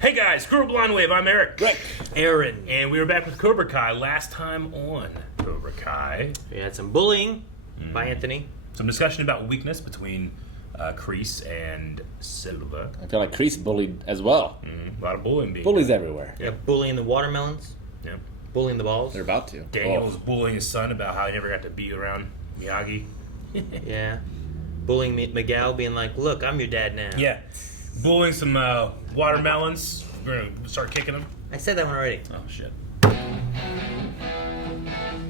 Hey guys, Crew Blind Wave, I'm Eric. Rick. Aaron. And we were back with Cobra Kai. Last time on Cobra Kai, We had some bullying by Anthony. some discussion about weakness between Kreese and Silva. I feel like Kreese bullied as well. A lot of bullying being Bullies everywhere. Yeah, bullying the watermelons, Yeah. bullying the balls. They're about to. Daniel was bullying his son about how he never got to be around Miyagi. Yeah. Bullying Miguel, being like, look, I'm your dad now. Yeah. Bullying some watermelons. We're going to start kicking them. I said that one already. Oh, shit.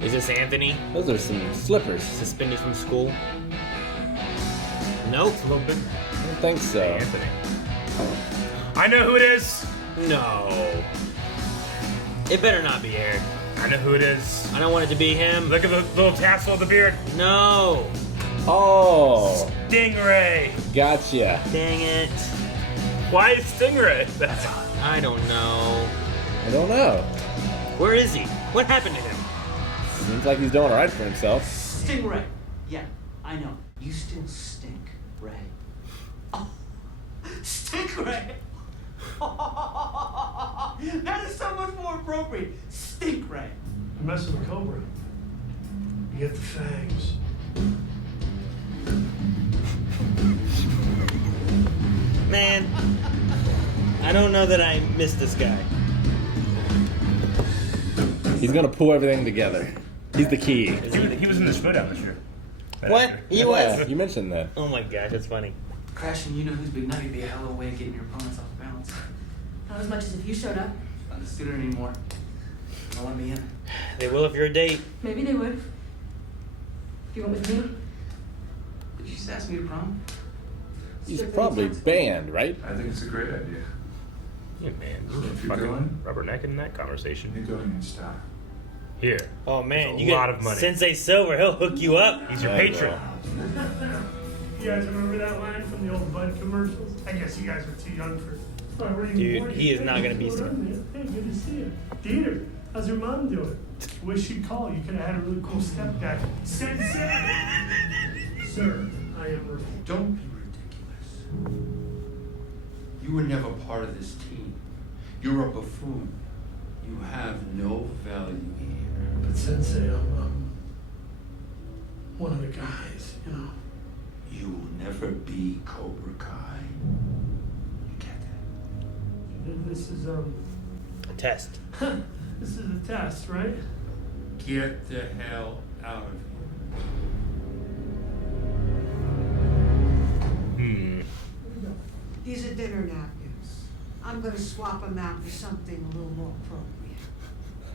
Is this Anthony? Those are some slippers. Suspended from school? Nope. It's a little bit. I don't think so. Anthony. I know who it is. No. It better not be Eric. I know who it is. I don't want it to be him. Look at the little tassel of the beard. No. Oh, Stingray. gotcha. Dang it. Why is Stingray? That's I don't know. I don't know. Where is he? What happened to him? Seems like he's doing all right for himself. Stingray. Yeah, I know. You still stink, Ray. Oh, Stingray. That is so much more appropriate. Stink Ray. You're messing with Cobra. You get the fangs. Man, I don't know that I miss this guy. He's gonna pull everything together. He's the key. he was in the showdown this year. What? He Yeah, was? you mentioned that. Oh my gosh, that's funny. Crashing, you know who's big nutty be a hell of a way of getting your opponents off balance. Not as much as if you showed up. Not a student anymore. Don't let me in. They will if you're a date. Maybe they would. If you went with me. Did you just ask me to prom? He's probably banned, right? I think it's a great idea. Yeah, man. You were If you're fucking going- rubbernecking in that conversation. You're going in style. Here. Oh man, There's a you lot get of money. Sensei Silver, he'll hook you up. He's your There you patron. You guys remember that line from the old Bud commercials? I guess you guys were too young for it. Oh, we're even Dude, 40. he is not gonna be What's going on, man? Hey, good to see you. Dieter, how's your mom doing? Wish you'd call. You could have had a really cool stepdad. Sensei! Sir, I am Rudy. Don't be ridiculous. You were never part of this team. You're a buffoon. You have no value here. But Sensei, I'm one of the guys, you know. You will never be Cobra Kai. You get that? This is, A test. this is a test, right? Get the hell out of here. These are dinner napkins. I'm gonna swap them out for something a little more appropriate.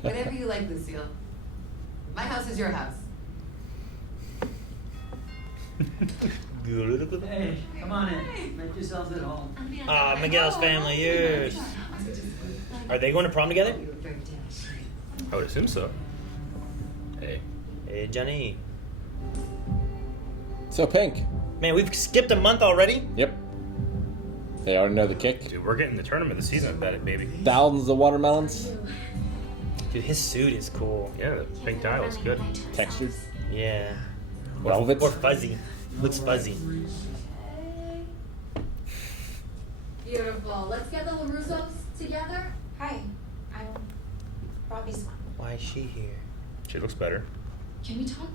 Whatever you like, Lucille. My house is your house. Hey, come on in. Make yourselves at home. Ah, Miguel's family, yes. Are they going to prom together? You were very dashing. I would assume so. Hey. Hey, Johnny. So Pink. Man, we've skipped a month already. Yep. They already know the kick. Dude, we're getting the tournament this season, I bet it, baby. Thousands of watermelons. Dude, his suit is cool. Yeah, the pink dye looks good. Textured. Yeah. Velvet. Or fuzzy. Looks fuzzy. Beautiful. Let's get the LaRussos together. Hi, I'm Robbie's mom. Why is she here? She looks better. Can we talk?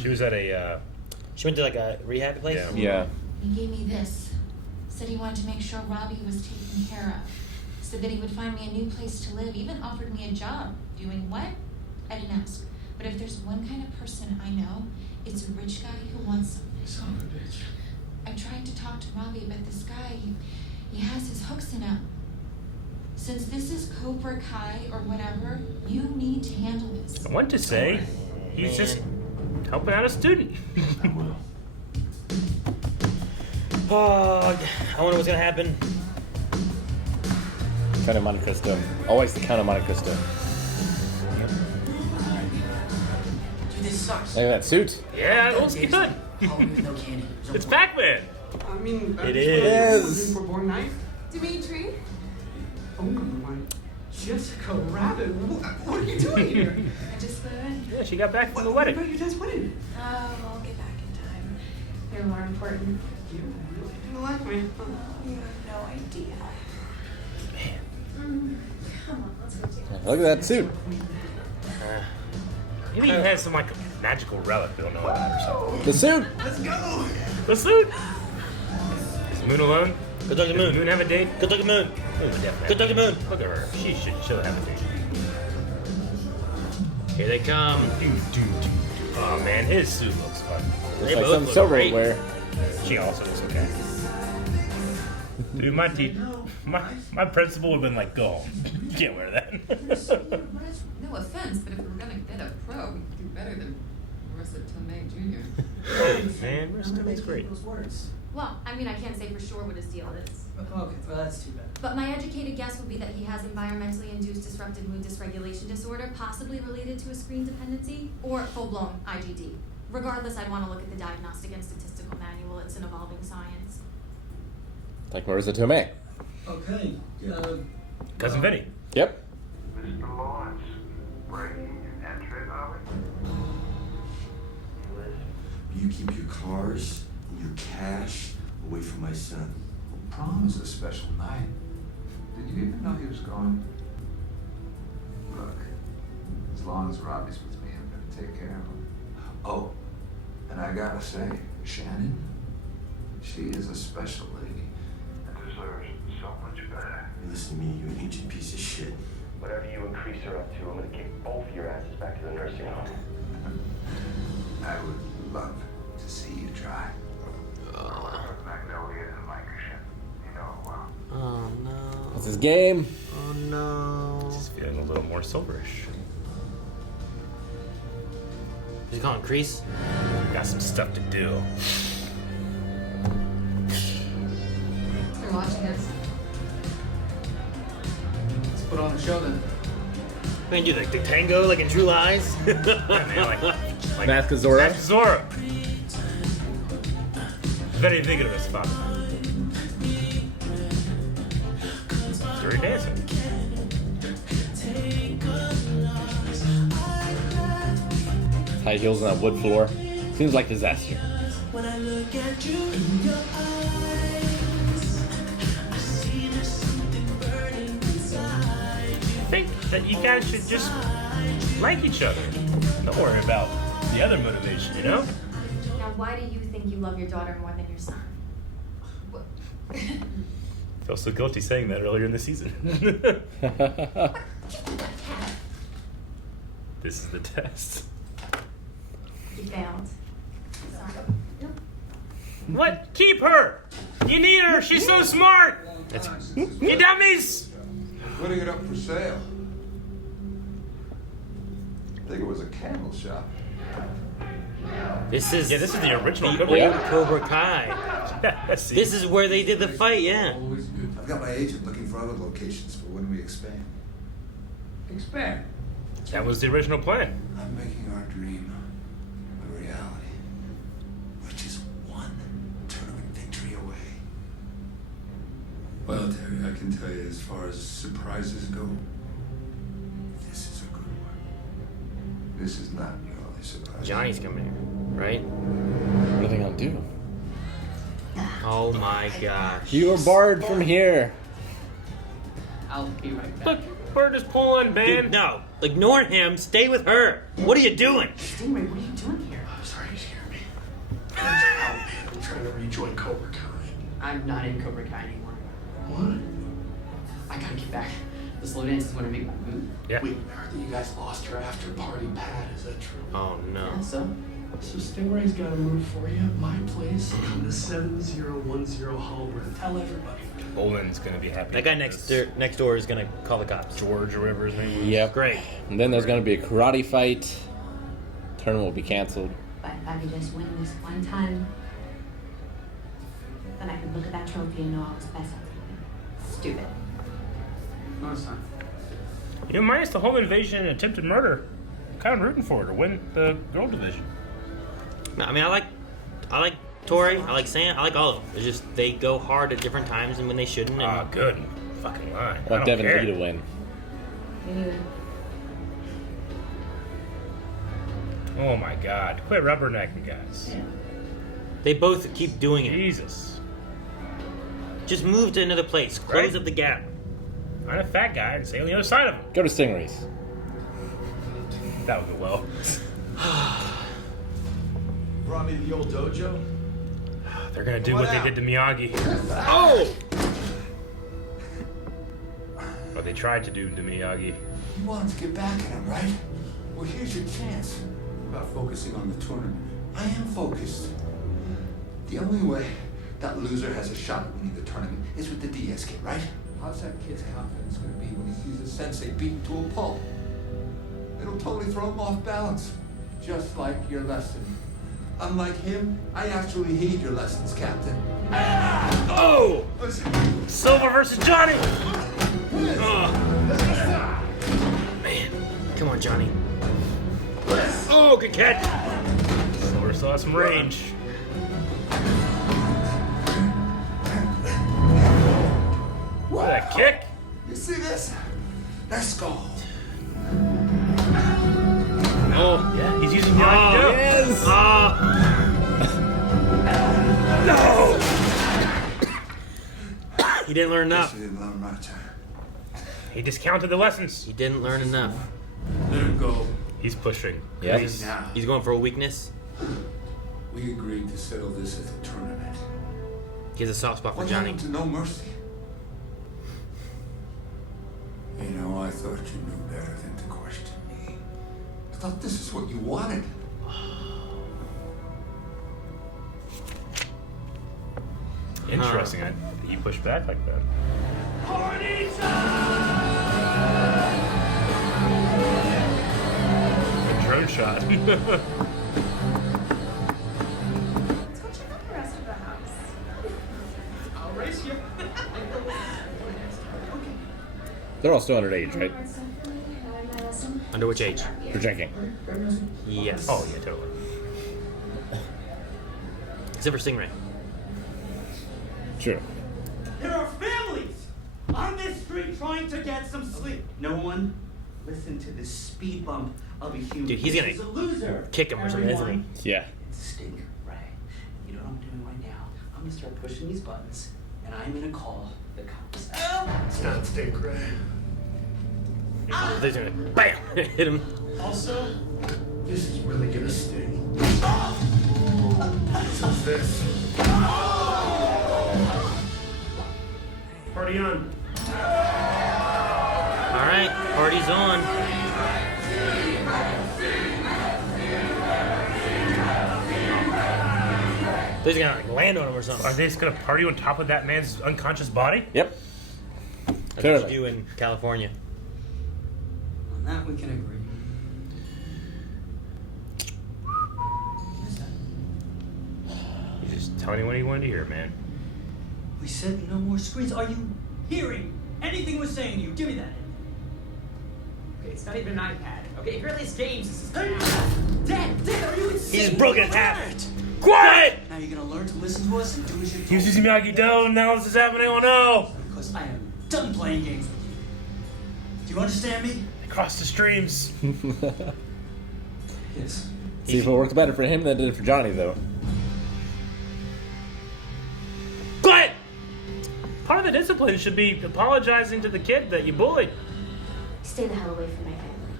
She was at a, She went to like a rehab place? Yeah. Yeah. He gave me this. Said he wanted to make sure Robbie was taken care of. Said that he would find me a new place to live. Even offered me a job. Doing what? I didn't ask. But if there's one kind of person I know, it's a rich guy who wants something. Son of a bitch. I tried to talk to Robbie, but this guy, he has his hooks in him. Since this is Cobra Kai or whatever, you need to handle this. I want to say, he's just helping out a student. I will. Oh, I wonder what's gonna happen. Count of Monte Cristo. Always the Count of Monte Cristo. Dude, this sucks. Look at that suit. Yeah, it looks good. Halloween with no candy. It's Pac-Man. I mean, It is. For a boring night? Dimitri? Oh my. Jessica Rabbit, what are you doing here? I just Yeah, she got back from the wedding. What about your dad's wedding? I'll get back in time. You're more important. You really do like me. You have no idea. Come on, let's go take Look at that suit. Maybe he has some like magical relic we don't know about or something. The suit. The suit! Is Moon alone? Go talk to Moon. Does Moon have a date? Go talk to Moon. Moon would definitely Go talk to Moon. Look at her. She'll have a date. Here they come. Oh man, his suit looks fun. Looks They like both some look silver great. wear. She also looks okay. Dude, my principal would have been like, go home. You can't wear that. No offense, but if we're gonna get a pro, we could do better than Marissa Tomei Jr. Man, Marissa Tomei's great. Those words. Well, I mean, I can't say for sure what his deal is. Okay, well that's too bad. But my educated guess would be that he has environmentally induced disruptive mood dysregulation disorder, possibly related to a screen dependency, or full-blown IGD. Regardless, I'd want to look at the diagnostic and statistical manual. It's an evolving science. Like Marissa Tomei. Okay, Cousin Vinny. Yep. Mr. Lawrence, breaking and entering, are we? You keep your cars and your cash away from my son. Prom is a special night. Did you even know he was going? Look, as long as Robbie's with me, I'm gonna take care of him. Oh, and I gotta say, Shannon, she is a special lady and deserves so much better. Hey, listen to me, you ancient piece of shit. Whatever you increase her up to, I'm gonna kick both of your asses back to the nursing home. I would love to see you try. Magnolia and Lancashire, you know well. Oh no. That's his game. Oh no. He's feeling a little more silverish. He's calling Crease. Got some stuff to do. They're watching us. let's put on a show then. Man, do like the tango like in True Lies. Yeah, man, like Mask of Zorro. Mask of Zorro. Very vigorous, father. Dirty dancing. High heels on that wood floor. Seems like disaster. When I look at you in your eyes, I see there's something burning inside you. I think that you guys should just like each other. Don't worry about the other motivation, you know? Now, why do you think you love your daughter more than your son? I felt so guilty saying that earlier in the season. This is the test. You failed. Sorry. What? Keep her! You need her! She's so smart! You dummies! Putting it up for sale. I think it was a candle shop. This is Yeah, this is the original the Cobra old Kai. Cobra Kai. Yeah, see. This is where they did the fight, yeah. I've got my agent looking for other locations for when we expand. Expand. That was the original plan. I'm making our dream a reality. We're just one tournament victory away. Well, Terry, I can tell you as far as surprises go, this is a good one. This is not your only surprise. Johnny's coming here, right? What are they gonna do? Oh my gosh. You are barred from here. I'll be right back. Look, we're just pulling, man. Dude, no. Ignore him. Stay with her. What are you doing? Stingray, what are you doing here? I'm sorry you scared me. I'm trying to rejoin Cobra Kai. I'm not in Cobra Kai anymore. What? I gotta get back. The slow dance is gonna make my move. Yeah. Wait, I heard that you guys lost your after party pad. Is that true? Oh no. So, So Stingray's got a move for you. My place. Come to 7010 Holborn. Tell everybody. Boland's gonna be happy. That guy with this. next door is gonna call the cops. George or whatever his name is. Yep. Great. And then there's gonna be a karate fight. Tournament will be canceled. But if I could just win this one time, then I could look at that trophy and know I was best at it. Stupid. no, it's not. You know, minus the home invasion and attempted murder, I'm kind of rooting for her to win the girl division. No, I mean, I like Tori. I like Sam. I like all of them. It's just they go hard at different times and when they shouldn't. And Ah, good. Fucking line. I want Devin care. Lee to win. Oh my God! Quit rubbernecking, guys. they both keep doing it. Jesus. Just move to another place. Close up the gap. I'm a fat guy and stay on the other side of him. Go to Stingrays. That would go well. Brought me to the old dojo. They're gonna do what they did to Miyagi. Oh! What they tried to do to Miyagi. You wanted to get back at him, right? Well, here's your chance. What about focusing on the tournament? I am focused. The only way that loser has a shot at winning the tournament is with the DS kid, right? How's that kid's confidence going to be when he sees his sensei beaten to a pulp? It'll totally throw him off balance, just like your lesson. Unlike him, I actually heed your lessons, Captain. Oh! Silver versus Johnny! Man, come on, Johnny. Oh, good catch. Silver still has some range. What, that kick? You see this? Let's go. Oh, yeah, he's using Miyagi too. Yes! No! He didn't learn enough. He discounted the lessons. He didn't learn enough. Let him go. He's pushing. Yeah. He's going for a weakness. We agreed to settle this at the tournament. He has a soft spot for What Johnny. happened to no mercy? You know, I thought you knew better than to question me. I thought this is what you wanted. Interesting. He pushed back like that. A drone shot. Let's go check out the rest of the house. I'll race you. They're all still underage, right? Under which age? For drinking. Yes. Oh, yeah, totally. Except for Stingray. True. There are families on this street trying to get some sleep. No one listen to the speed bump of a human. Dude, he's This gonna is a loser. kick him or something, isn't he? Yeah. It's Stingray. You know what I'm doing right now? I'm gonna start pushing these buttons, and I'm gonna call the cops. It's not Stingray. He's gonna BAM! Hit him. Also, this is really gonna sting. So is this. Party on. Alright, party's on. They're gonna like land on him or something. Are they just gonna party on top of that man's unconscious body? Yep. That's what you do in California. On that we can agree. He's just telling you what he wanted to hear, man. We said no more screens. Are you hearing anything we're saying to you? Give me that. Okay, it's not even an iPad. Okay, if you're at least games, this is Dad, are you insane? He's broken in half. Quiet! Now you're gonna learn to listen to us and do as you're told. He was using Miyagi-Do, and now this is happening. Oh no! Because I am done playing games with you. Do you understand me? Across the streams. Yes. See if it worked better for him than it did for Johnny, though. Quiet! Part of the discipline should be apologizing to the kid that you bullied. Stay the hell away from my family.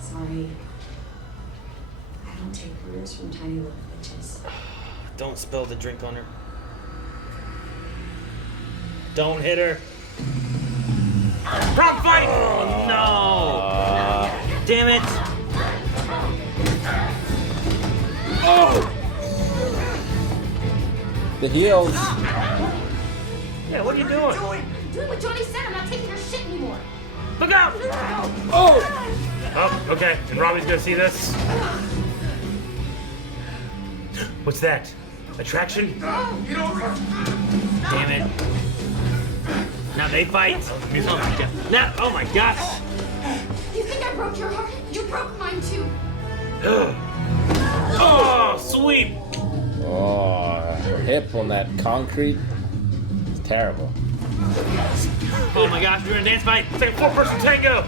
Sorry. I don't take orders from tiny little bitches. Don't spill the drink on her. Don't hit her. Prom fight! Oh no! Damn it! Oh! The heels. Yeah, what are you doing? I'm doing what Johnny said. I'm not taking your shit anymore. Look out! Oh! Oh, okay. And Robbie's gonna see this. What's that? Attraction? Damn it! Now they fight. Oh my god! Now, oh my gosh! You think I broke your heart? You broke mine too. Oh, sweep! Oh, her hip on that concrete. It's terrible. Oh my gosh, we're in a dance fight! It's like a four-person tango!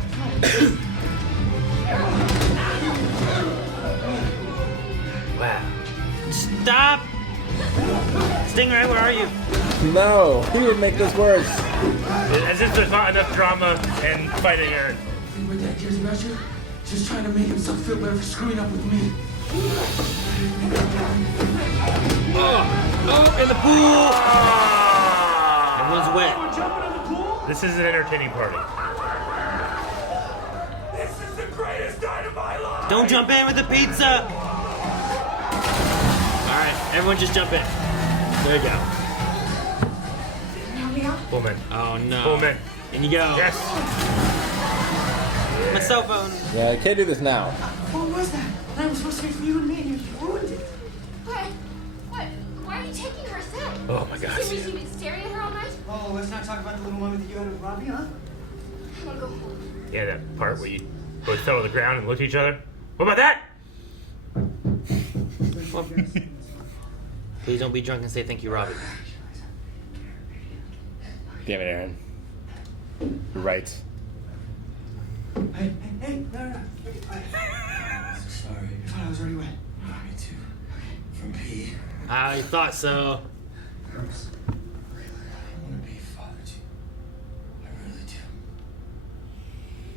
Wow. Stop! Stingray, where are you? No, he would make this worse. As if there's not enough drama and fighting here. See what Dad cares about you? Just trying to make himself feel better for screwing up with me. Oh, in the pool! Everyone's wet. This is an entertaining party. This is the greatest night of my life! Don't jump in with the pizza! Alright, everyone just jump in. There you go. Pull in. Oh no. Pull in. In you go. Yes. My cell phone. Yeah, I can't do this now. What was that? That was supposed to be for you and me, and you ruined it. What? What? Why are you taking her set? Oh my gosh. Seriously, you've been staring at her all night? Oh, let's not talk about the little moment that you had with Robbie, huh? I wanna go home. Yeah, that part where you both fell to the ground and looked at each other. What about that? Please don't be drunk and say thank you, Robbie. Damn it, Aaron. You're right. Hey, no. Sorry. I thought I was already wet. Me too. From pee. I thought so. I want to be a father to you. I really do.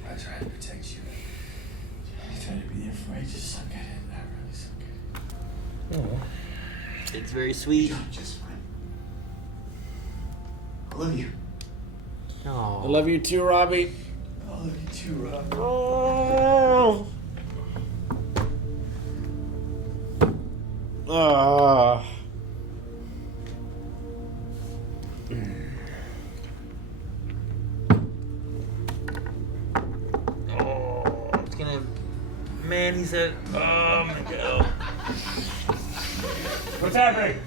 I try to protect you. I try to be there for you. I just suck at it. I really suck at it. Oh. It's very sweet. You're just fine. I love you. Oh. I love you too, Robbie. I love you too, Rob. Oh. Ah. Oh, it's gonna. Man, he said, oh my god. What's happening?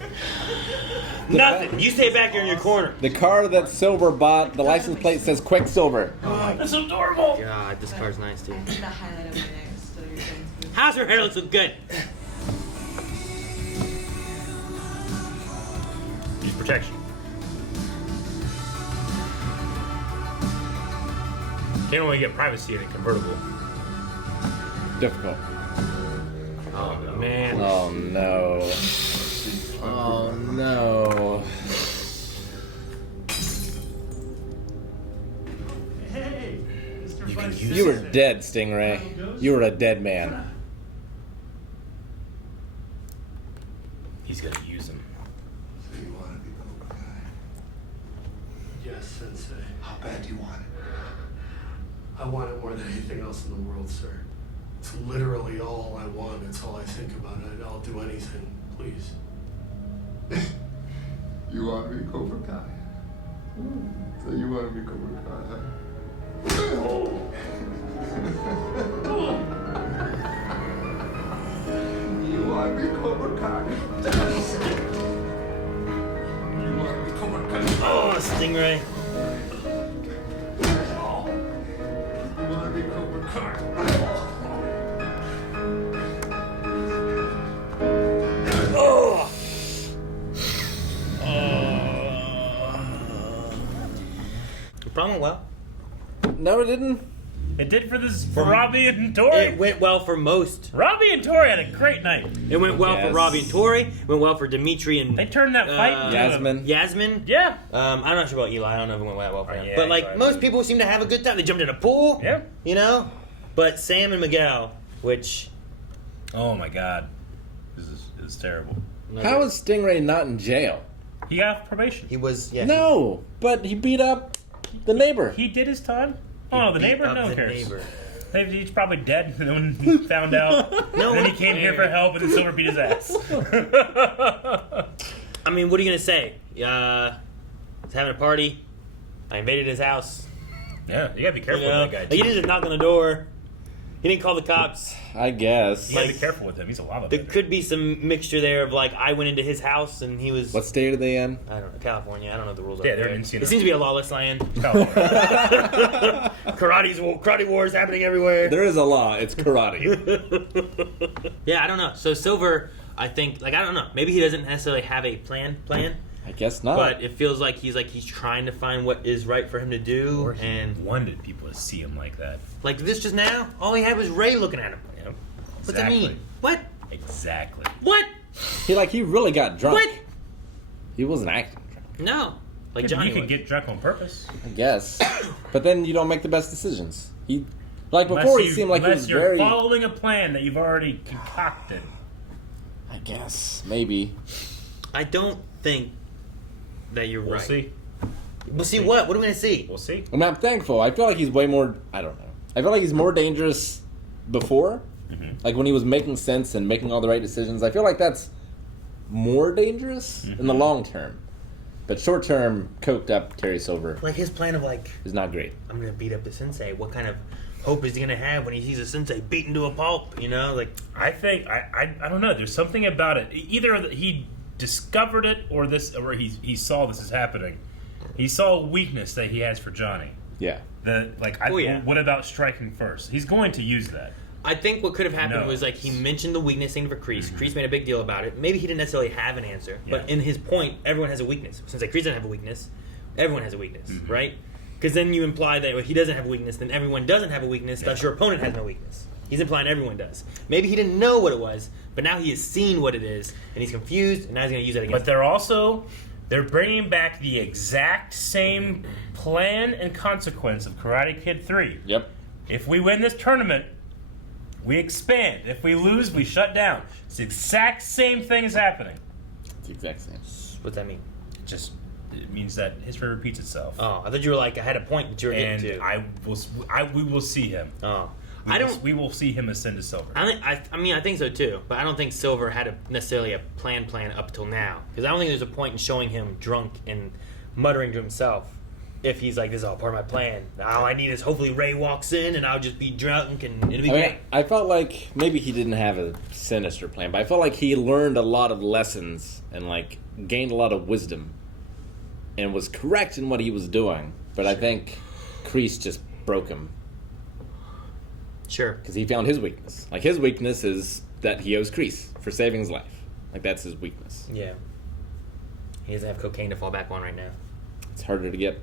Nothing. You stay back here in your corner. The car that Silver bought, the license plate says Quicksilver. That's adorable. God, this car's nice too. The highlight of my neck is still your thing. How's her hair look so good? Use protection. Can't only get privacy in a convertible. Difficult. Oh man. Oh no. Oh no. Hey, Mr. Vice You were President. dead, Stingray. You were a dead man. He's gonna use him. So you want to be Cobra Kai? Yes, Sensei. How bad do you want it? I want it more than anything else in the world, sir. It's literally all I want. It's all I think about. I'll do anything, please. You want to be Cobra Kai? So you want to be Cobra Kai, huh? You want to be Cobra Kai? You want to be Cobra Kai? Oh, Stingray. You want to be Cobra Kai? Oh. The prom went well. No, it didn't. It did for Robbie and Tori. It went well for most. Robbie and Tori had a great night. It went well for Robbie and Tori. It went well for Dimitri and They turned that fight into Yasmin. Yasmin. Yeah. I'm not sure about Eli. I don't know if it went that well for him. yeah, but like Eli. most people seem to have a good time. They jumped in a pool. Yeah. You know. But Sam and Miguel, which Oh my god. This is terrible. How is Stingray not in jail? He got off probation. he was No, but he beat up the neighbor. He did his time. Oh, the beat neighbor? up No one the cares. neighbor. He's probably dead. No one found out. No And then he one came here for cared. help, and then Silver beat his ass. I mean, what are you gonna say? He's having a party. I invaded his house. Yeah, you gotta be careful You know? with that guy. Like, he didn't just knock on the door. He didn't call the cops. I guess. You gotta be careful with him. He's a lava There bender. could be some mixture there of like I went into his house and he was. What state are they in? I don't know, California. I don't know the rules. Yeah, out they're there. in Encino. It seems to be a lawless land. California. Karate wars happening everywhere. There is a law. It's karate. Yeah, I don't know. So Silver, I think, like I don't know. Maybe he doesn't necessarily have a plan, I guess not. but it feels like he's trying to find what is right for him to do. Or he And wanted people to see him like that. like this just now, all he had was Ray looking at him. Yep. What's that mean? What? Exactly. What? he really got drunk. What? He wasn't acting drunk. No, like Yeah, Johnny. you could was. get drunk on purpose. I guess. But then you don't make the best decisions. He, like Unless before, he you- seemed like he unless was you're very. following a plan that you've already concocted. I guess maybe. I don't think that you're We'll right. see. We'll see what? What are we gonna see? We'll see. I mean, I'm thankful. I feel like he's way more. I don't know. I feel like he's more dangerous before, like when he was making sense and making all the right decisions. I feel like that's more dangerous in the long term. But short term, coked up Terry Silver Like his plan of is not great. I'm gonna beat up the sensei. What kind of hope is he gonna have when he sees a sensei beaten to a pulp? You know, like I think I don't know. There's something about it. Either that he discovered it, or he saw this is happening. He saw a weakness that he has for Johnny. Yeah. What about striking first? He's going to use that. I think what could have happened No. was like he mentioned the weakness thing for Kreese. Kreese made a big deal about it. Maybe he didn't necessarily have an answer, but in his point, everyone has a weakness. Since like Kreese doesn't have a weakness, everyone has a weakness, right? Because then you imply that if he doesn't have a weakness, then everyone doesn't have a weakness. Thus, your opponent has no weakness. He's implying everyone does. Maybe he didn't know what it was, but now he has seen what it is, and he's confused, and now he's going to use that against. But they're bringing back the exact same plan and consequence of Karate Kid 3. Yep. If we win this tournament, we expand. If we lose, we shut down. It's the exact same thing is happening. It's the exact same. What's that mean? It means that history repeats itself. Oh, I thought you were like I had a point that you were getting to. We will see him. Oh, We will see him ascend to silver. I think so too, but I don't think Silver had necessarily a plan up till now, because I don't think there's a point in showing him drunk and muttering to himself. If he's like, this is all part of my plan. All I need is hopefully Ray walks in and I'll just be drunk and it'll be great. I felt like maybe he didn't have a sinister plan, but I felt like he learned a lot of lessons and like gained a lot of wisdom and was correct in what he was doing. But I think Kreese just broke him. Sure. Because he found his weakness. Like his weakness is that he owes Kreese for saving his life. Like that's his weakness. Yeah. He doesn't have cocaine to fall back on right now. It's harder to get.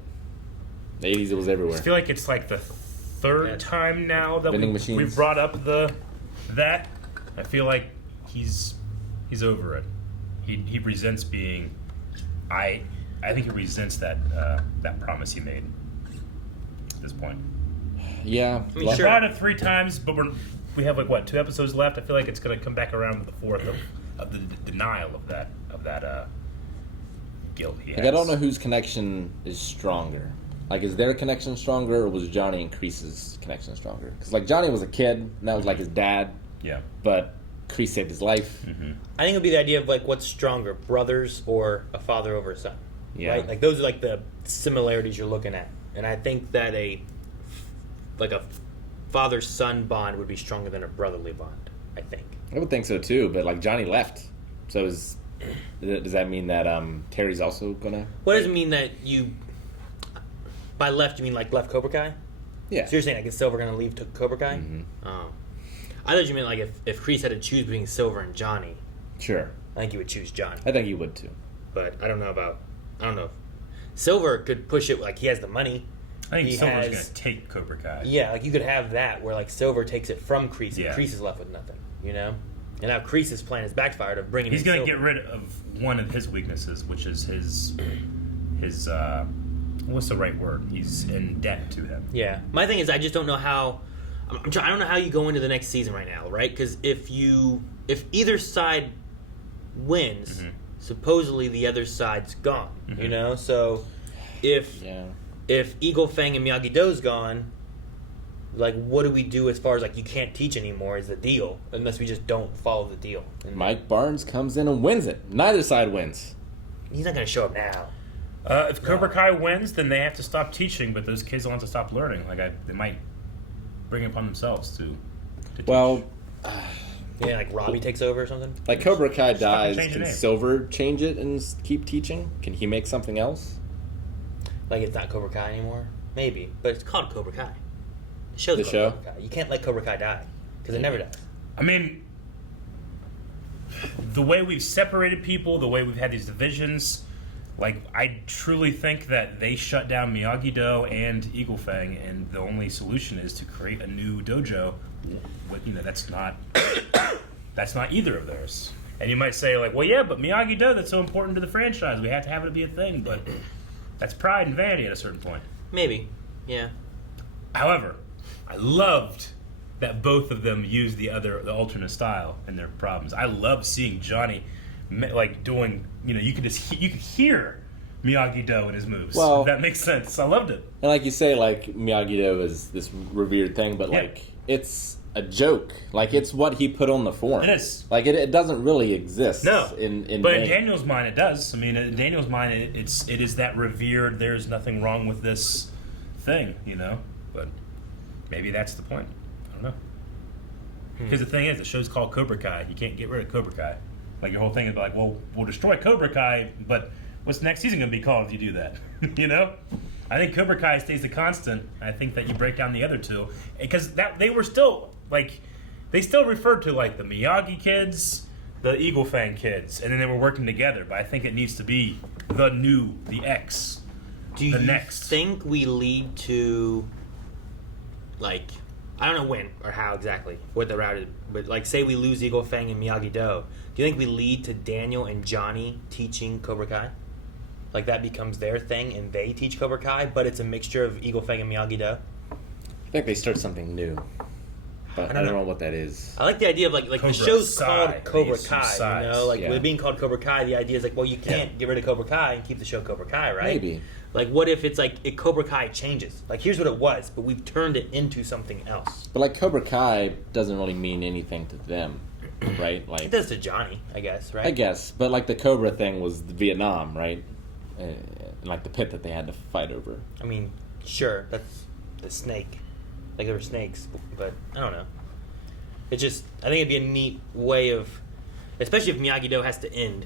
The 80s, it was everywhere. I feel like it's like the third time now that Vending we machines. brought up that. I feel like he's over it. He resents being. I think he resents that promise he made at this point. Yeah. I mean, brought it 3 times, but we have like what 2 episodes left. I feel like it's gonna come back around to the 4th of the denial of that guilt he has. Like I don't know whose connection is stronger. Like, is their connection stronger, or was Johnny and Kreese's connection stronger? Because, like, Johnny was a kid, and that was, like, his dad. Yeah. But Kreese saved his life. Mm-hmm. I think it would be the idea of, like, what's stronger, brothers or a father over a son? Yeah. Right? Like, those are, like, the similarities you're looking at. And I think that a father-son bond would be stronger than a brotherly bond, I think. I would think so, too. But, like, Johnny left. So does that mean that Terry's also going to... What does it mean that you... By left, you mean like left Cobra Kai? Yeah. So you're saying like is Silver going to leave Cobra Kai? Mm-hmm. Oh. I thought you meant like if Kreese had to choose between Silver and Johnny. Sure. I think he would choose Johnny. I think he would too. But I don't know. Silver could push it like he has the money. I think Silver's going to take Cobra Kai. Yeah, like you could have that where like Silver takes it from Kreese and Kreese is left with nothing, you know? And now Kreese's plan is backfired of bringing He's in going to Silver. get rid of one of his weaknesses, which is his what's the right word? He's in debt to him. Yeah. My thing is I just don't know how I don't know how you go into the next season right now, right? Because if either side wins, supposedly the other side's gone, you know? So if Eagle Fang and Miyagi-Do's gone, like what do we do as far as like you can't teach anymore is the deal, unless we just don't follow the deal. And Mike Barnes comes in and wins it. Neither side wins. He's not going to show up now. If Cobra Kai wins, then they have to stop teaching, but those kids don't have to stop learning. Like they might bring it upon themselves to teach. Well, yeah, like Robbie takes over or something. Like Cobra Kai dies, change the can name. Silver change it and keep teaching? Can he make something else? Like it's not Cobra Kai anymore, maybe, but it's called Cobra Kai. The show's The called show? Cobra Kai. You can't let Cobra Kai die because it never dies. I mean, the way we've separated people, the way we've had these divisions, like I truly think that they shut down Miyagi-Do and Eagle Fang, and the only solution is to create a new dojo. That's not either of theirs. And you might say, like, well, yeah, but Miyagi-Do, that's so important to the franchise. We have to have it be a thing. But that's pride and vanity at a certain point. Maybe. Yeah. However, I loved that both of them used the alternate style in their problems. I loved seeing Johnny, like, doing, you could hear Miyagi-Do in his moves. Well, if that makes sense. I loved it. And like you say, like, Miyagi-Do is this revered thing, but, like, it's a joke. Like, it's what he put on the form. It is. Like, it doesn't really exist. No. But in Daniel's mind, it does. I mean, in Daniel's mind, it is that revered, there's nothing wrong with this thing, But maybe that's the point. I don't know. Because the thing is, the show's called Cobra Kai. You can't get rid of Cobra Kai. Like, your whole thing is like, well, we'll destroy Cobra Kai, but what's the next season going to be called if you do that? I think Cobra Kai stays a constant. I think that you break down the other two. Because they were still, like, they still referred to, like, the Miyagi kids, the Eagle Fang kids, and then they were working together. But I think it needs to be the X, Do the you next. think we lead to, like, I don't know when or how exactly, what the route is, but, like, say we lose Eagle Fang and Miyagi-Do, do you think we lead to Daniel and Johnny teaching Cobra Kai? Like, that becomes their thing and they teach Cobra Kai, but it's a mixture of Eagle Fang and Miyagi-Do? I think they start something new. But I don't know what that is. I like the idea of, like the show's called Cobra Kai, Like, with it being called Cobra Kai, the idea is, like, well, you can't get rid of Cobra Kai and keep the show Cobra Kai, right? Maybe. Like, what if it's, like, Cobra Kai changes? Like, here's what it was, but we've turned it into something else. But, like, Cobra Kai doesn't really mean anything to them, right? Like, it does to Johnny, I guess, right? I guess. But, like, the Cobra thing was Vietnam, right? Like, the pit that they had to fight over. I mean, sure, that's the snake. Like, there were snakes, but I don't know. It's just, I think it'd be a neat way of, especially if Miyagi-Do has to end,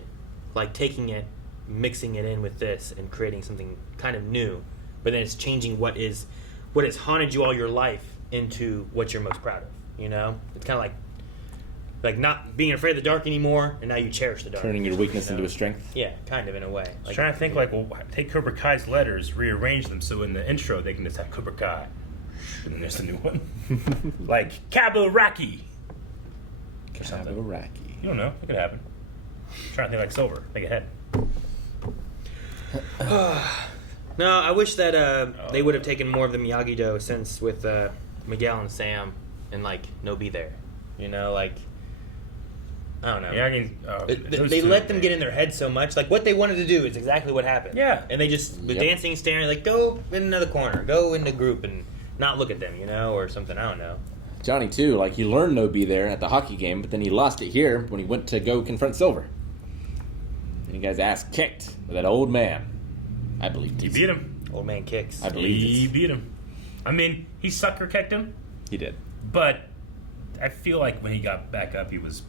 like, taking it, mixing it in with this, and creating something kind of new, but then it's changing what has haunted you all your life into what you're most proud of, It's kind of like not being afraid of the dark anymore, and now you cherish the dark. Turning your weakness into a strength? Yeah, kind of, in a way. I was trying to think, like, well, take Cobra Kai's letters, rearrange them so in the intro they can just have Cobra Kai. And then there's a new one. Like, Kaburaki. Kaburaki. You don't know. It could happen. I'm trying to think like Silver. Think ahead. No, I wish that they would have taken more of the Miyagi-Do sense with Miguel and Sam and, like, no be there. Like, I don't know. They let them get in their head so much. Like, what they wanted to do is exactly what happened. Yeah. And they just, the dancing, staring, like, go in another corner. Go in the group and not look at them, or something. I don't know. Johnny, too, like, he learned no be there at the hockey game, but then he lost it here when he went to go confront Silver. And he got his ass kicked by that old man. I believe he beat him. Old man kicks. I believe he beat him. I mean, he sucker kicked him. He did. But I feel like when he got back up, he was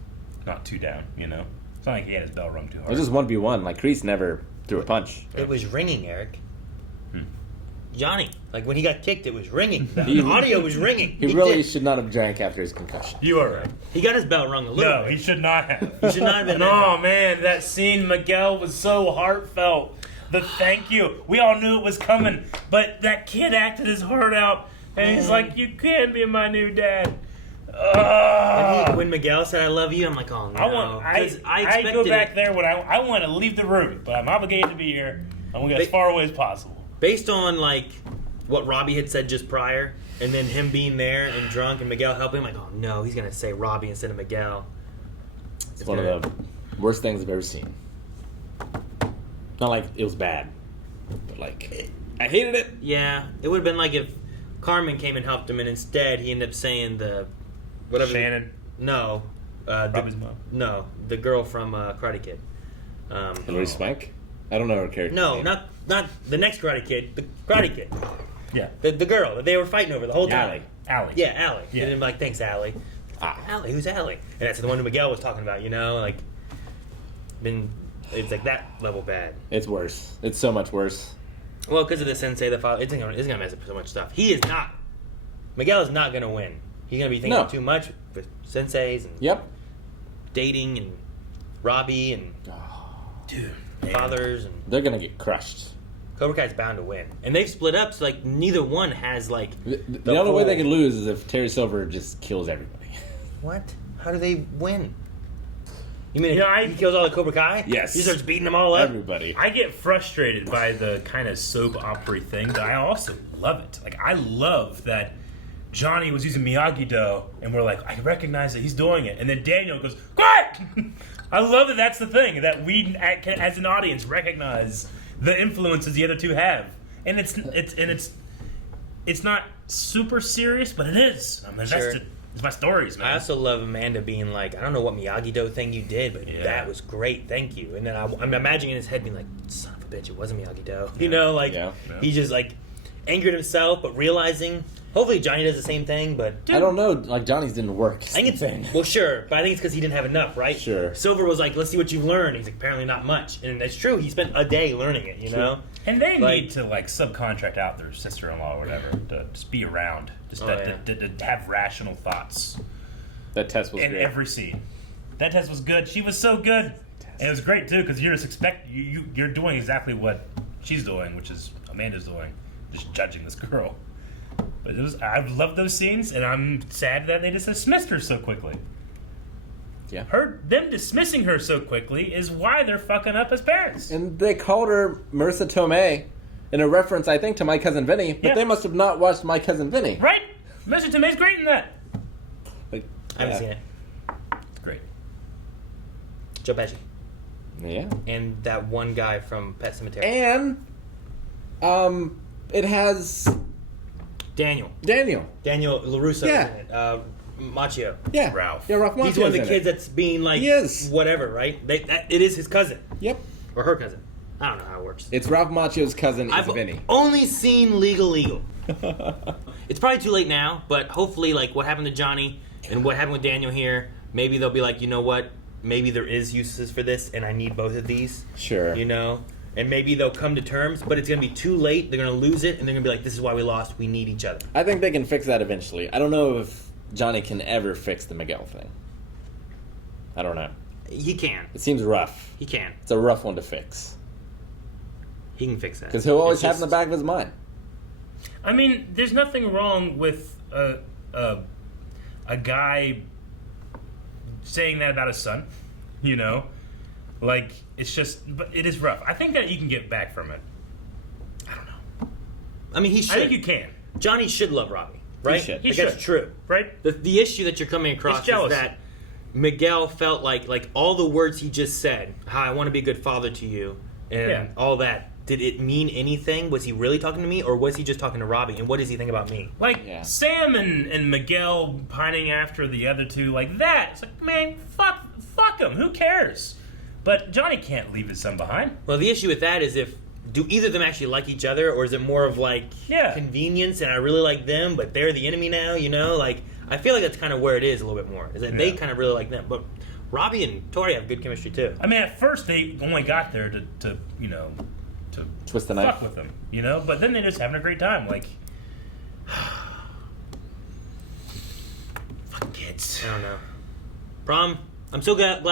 not too down, It's not like he had his bell rung too hard. It was just 1v1. Like, Kreese never threw a punch. It was ringing, Eric. Johnny, like, when he got kicked, it was ringing. The audio was ringing. He really should not have drank after his concussion. You are right. He got his bell rung a little bit. No, he should not have. He should not have been. No, man, that scene, Miguel, was so heartfelt. The thank you. We all knew it was coming, but that kid acted his heart out, and he's like, you can be my new dad. When Miguel said, I love you, I'm like, oh, no. I go back there when I want to leave the room, but I'm obligated to be here. I'm going to get as far away as possible. Based on, like, what Robbie had said just prior, and then him being there and drunk and Miguel helping him, like, oh, no, he's going to say Robbie instead of Miguel. It's one of the worst things I've ever seen. Not like it was bad, but, like, I hated it. Yeah, it would have been like if Carmen came and helped him, and instead he ended up saying whatever. Shannon? No. Robbie's mom? No, the girl from Karate Kid. Hilary Swank? I don't know her character. No, not the next Karate Kid. The Karate Kid. Yeah. The girl that they were fighting over the whole time. Allie. Yeah, Allie. Yeah. And I'm like, thanks, Allie. Allie, who's Allie? And that's the one that Miguel was talking about, like, then it's like that level bad. It's worse. It's so much worse. Well, because of the sensei, the father, it's gonna mess up so much stuff. Miguel is not gonna win. He's gonna be thinking too much with senseis and dating and Robbie and fathers and they're gonna get crushed. Cobra Kai's bound to win, and they've split up, so like neither one has like the only way they can lose is if Terry Silver just kills everybody. What? How do they win? You mean he kills all the Cobra Kai? Yes. He starts beating them all up? Everybody. I get frustrated by the kind of soap opera thing, but I also love it. Like, I love that Johnny was using Miyagi-Do, and we're like, I recognize that he's doing it. And then Daniel goes, quiet! I love that that's the thing, that we, as an audience, recognize the influences the other two have. And it's not super serious, but it is. I'm invested. Sure. It's my stories, man. I also love Amanda being like, I don't know what Miyagi-Do thing you did, but that was great, thank you. And then I'm imagining in his head being like, son of a bitch, it wasn't Miyagi-Do. You know, like, he just, like, angered himself, but realizing, hopefully Johnny does the same thing, but... I don't know, like, Johnny's didn't work. I think it's... Well, sure, but I think it's because he didn't have enough, right? Sure. Silver was like, let's see what you've learned. He's like, apparently not much. And that's true, he spent a day learning it, you know? And they need to, like, subcontract out their sister-in-law or whatever to just be around. Just to have rational thoughts. That test was in great. every scene. That test was good. She was so good. And it was great, too, because you're just you're doing exactly what she's doing, which is Amanda's doing. Just judging this girl. But I love those scenes, and I'm sad that they just dismissed her so quickly. Yeah. Them dismissing her so quickly is why they're fucking up as parents. And they called her Marissa Tomei in a reference, I think, to My Cousin Vinny, but they must have not watched My Cousin Vinny. Right? Marissa Tomei's great in that. Like, I haven't seen it. It's great. Joe Pesci. Yeah. And that one guy from Pet Sematary. And it has Daniel LaRusso. Yeah. Is in it. Machio. Yeah. Ralph. Yeah, Ralph Macchio's He's one of the in kids it. that's being like, Yes. whatever, right? It is his cousin. Yep. Or her cousin. I don't know how it works. It's Ralph Macchio's cousin is I've Vinny. only seen Legal. It's probably too late now, but hopefully, like, what happened to Johnny and what happened with Daniel here, maybe they'll be like, you know what? Maybe there is uses for this, and I need both of these. Sure. You know? And maybe they'll come to terms, but it's going to be too late. They're going to lose it, and they're going to be like, this is why we lost. We need each other. I think they can fix that eventually. I don't know if Johnny can ever fix the Miguel thing. I don't know. He can. It seems rough. He can. It's a rough one to fix. He can fix that. Because he'll always have it in the back of his mind. I mean, there's nothing wrong with a guy saying that about his son, you know? Like, it's just, but it is rough. I think that you can get back from it. I don't know. I mean, he should. I think you can. Johnny should love Robbie, right? He should. He Like, should. That's true. Right? The issue that you're coming across He's jealous. is that Miguel felt like all the words he just said, how I want to be a good father to you, and all that, did it mean anything? Was he really talking to me, or was he just talking to Robbie? And what does he think about me? Like, Sam and Miguel pining after the other two, like that. It's like, man, fuck him. Who cares? But Johnny can't leave his son behind. Well, the issue with that is do either of them actually like each other, or is it more of like convenience and I really like them, but they're the enemy now, you know? Like, I feel like that's kind of where it is a little bit more, is that they kind of really like them. But Robbie and Tori have good chemistry too. I mean, at first they only got there to you know, to twist the fuck knife with them, you know? But then they're just having a great time. Like, fucking kids. I don't know. Prom, I'm so glad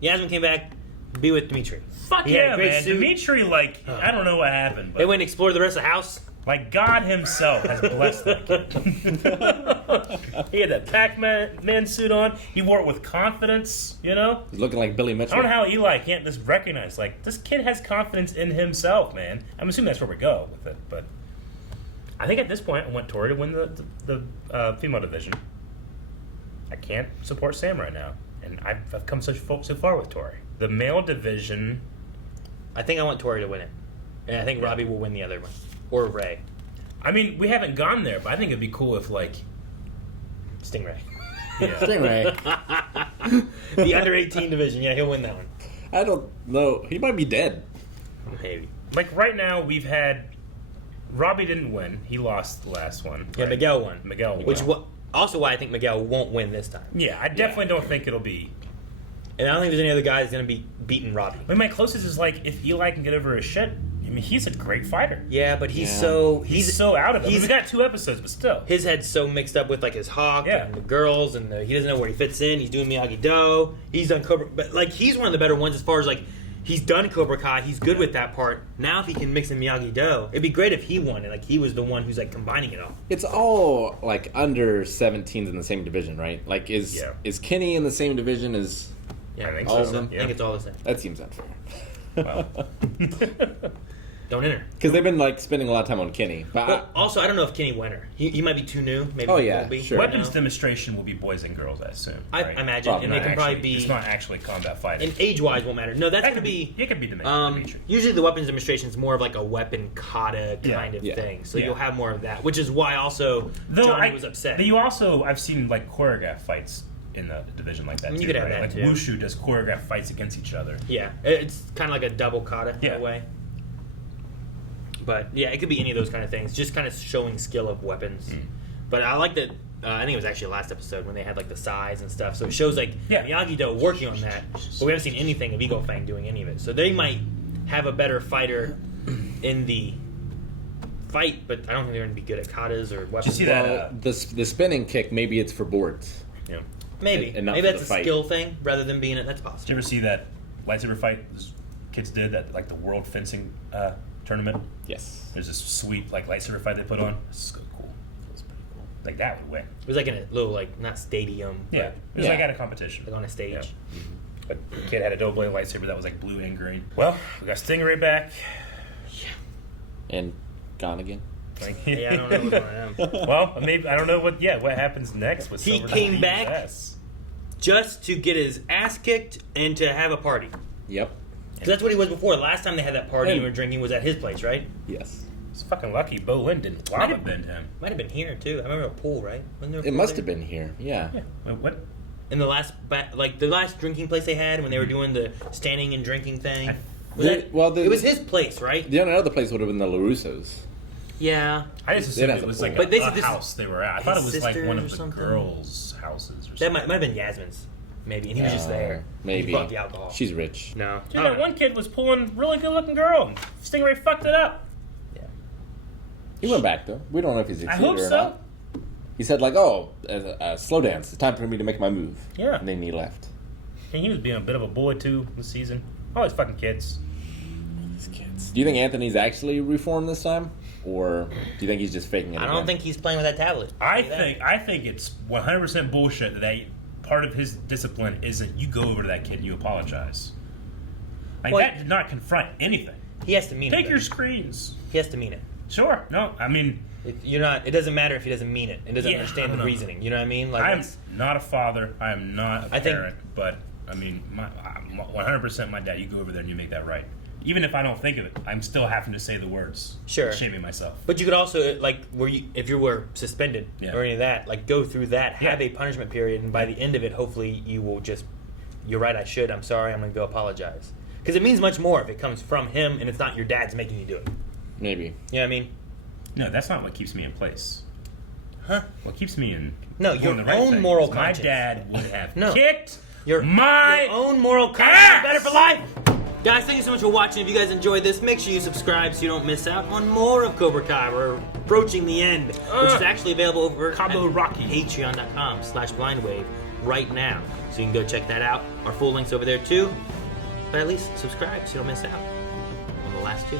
Yasmin came back to be with Dimitri. Fuck He had a yeah, great man. suit. Dimitri, like, I don't know what happened. But They went and explored the rest of the house. Like, God himself has blessed that kid. He had that Pac-Man suit on. He wore it with confidence, you know? He's looking like Billy Mitchell. I don't know how Eli can't just recognize, like, this kid has confidence in himself, man. I'm assuming that's where we go with it, but I think at this point I want Tori to win the female division. I can't support Sam right now, and I've come so far with Tori. The male division, I think I want Tori to win it. And I think Robbie will win the other one. Or Ray. I mean, we haven't gone there, but I think it'd be cool if, like, Stingray. Yeah. Stingray. The under 18 division, yeah, he'll win that one. I don't know. He might be dead. Maybe. Like, right now, we've had... Robbie didn't win. He lost the last one. Yeah, right? Miguel won. Miguel won. Which also why I think Miguel won't win this time. Yeah, I definitely don't think it'll be... And I don't think there's any other guy that's going to be beating Robbie. I mean, my closest is, like, if Eli can get over his shit... I mean, he's a great fighter. Yeah, but he's so out of it. We've got 2 episodes, but still. His head's so mixed up with, like, his hawk and the girls, and he doesn't know where he fits in. He's doing Miyagi-Do. He's done Cobra... But, like, he's one of the better ones as far as, like, he's done Cobra Kai. He's good with that part. Now if he can mix in Miyagi-Do, it'd be great if he won it. Like, he was the one who's, like, combining it all. It's all, like, under 17s in the same division, right? Like, is Kenny in the same division as Yeah, I think all so. of them. I think it's all the same. That seems unfair. Well. Don't enter. Because they've been like spending a lot of time on Kenny. But Well, also, I don't know if Kenny went her. He might be too new. Maybe Oh, he yeah, won't be. sure. Weapons No. demonstration will be boys and girls, I assume. I right? imagine, Probably and they not can probably Actually, be. It's not actually combat fighting. And age-wise won't matter. No, that's That going to could be. It could be Dimitri. Usually the weapons demonstration is more of like a weapon kata Yeah. kind of Yeah. thing. So Yeah. you'll have more of that, which is why also Johnny was upset. But you also, I've seen like choreographed fights in the division like that. You too, could have right? that, like too. Wushu does choreographed fights against each other. Yeah, it's kind of like a double kata in Yeah. a way. But yeah, it could be any of those kind of things, just kind of showing skill of weapons. But I like that. I think it was actually last episode when they had like the size and stuff. So it shows like Miyagi-Do working on that, but we haven't seen anything of Eagle Fang doing any of it. So they might have a better fighter in the fight, but I don't think they're going to be good at katas or weapons. Did you see that? The spinning kick, maybe it's for boards. Yeah. Maybe. And not Maybe for that's the a fight. skill thing rather than being it. That's Did possible. you ever see that lightsaber fight those kids did that like the world fencing tournament? Yes. There's this sweet like lightsaber fight they put on. It's so cool. It was pretty cool. Like that would win. It was like in a little like not stadium. Yeah. It was like at a competition. Like on a stage. Yeah. But the kid had a double blade lightsaber that was like blue and green. Well, we got Stingray back. And gone again. Yeah, I don't know what's going on. Well, maybe I don't know what happens next with He Silver came Steve's back ass. just to get his ass kicked and to have a party. Yep. Because that's what he was before. Last time they had that party and And- we were drinking was at his place, right? Yes. It's fucking lucky Bo Lin didn't lava bend him. Might have been here too. I remember a pool, right? Wasn't there a It pool must there? have been here. Yeah. Wait, what? In the last, the last drinking place they had when they were doing the standing and drinking thing. Was The- that, well, the- it was his place, right? The only other place would have been the LaRussos. Yeah. I just They'd assumed have it the was pool. like But they said a this- house they were at. I thought it his was like one of sisters the or something? girls' houses or something. That might have been Yasmin's, maybe, and he was just there. Maybe. He brought the alcohol. She's rich. No. Dude, that one kid was pulling really good looking girl. And Stingray fucked it up. He went back though. We don't know if he's I succeeded hope or so. not. He said like, "Oh, slow dance. It's time for me to make my move." Yeah. And then he left. And he was being a bit of a boy too this season. All these fucking kids. These kids. Do you think Anthony's actually reformed this time, or do you think he's just faking it? I don't think he's playing with that tablet. I think it's 100% bullshit that part of his discipline isn't you go over to that kid and you apologize. Like Well, that did not confront anything. He has to mean it. Take though. your screens. He has to mean it. Sure. No, I mean, You're not. It doesn't matter if he doesn't mean it. It doesn't Yeah, I understand don't the know. reasoning. You know what I mean? Like I'm that's- not a father. I am not a I think- parent. But I mean, 100% my dad. You go over there and you make that right. Even if I don't think of it, I'm still having to say the words. Sure. Shaming myself. But you could also like, if you were suspended Yeah. or any of that, like go through that, have Yeah. a punishment period, and by the end of it, hopefully you will just, you're right, I should. I'm sorry. I'm going to go apologize. Because it means much more if it comes from him and it's not your dad's making you do it. Maybe. You know what I mean? No, that's not what keeps me in place. Huh? What keeps me in No, doing your the right own thing moral is conscience. My dad would have No. kicked Your my own moral conscience ass! is better for life. Guys, thank you so much for watching. If you guys enjoyed this, make sure you subscribe so you don't miss out on more of Cobra Kai. We're approaching the end, which is actually available over Cabo at Rocky. patreon.com/blindwave right now. So you can go check that out. Our full link's over there too. But at least subscribe so you don't miss out on the last two.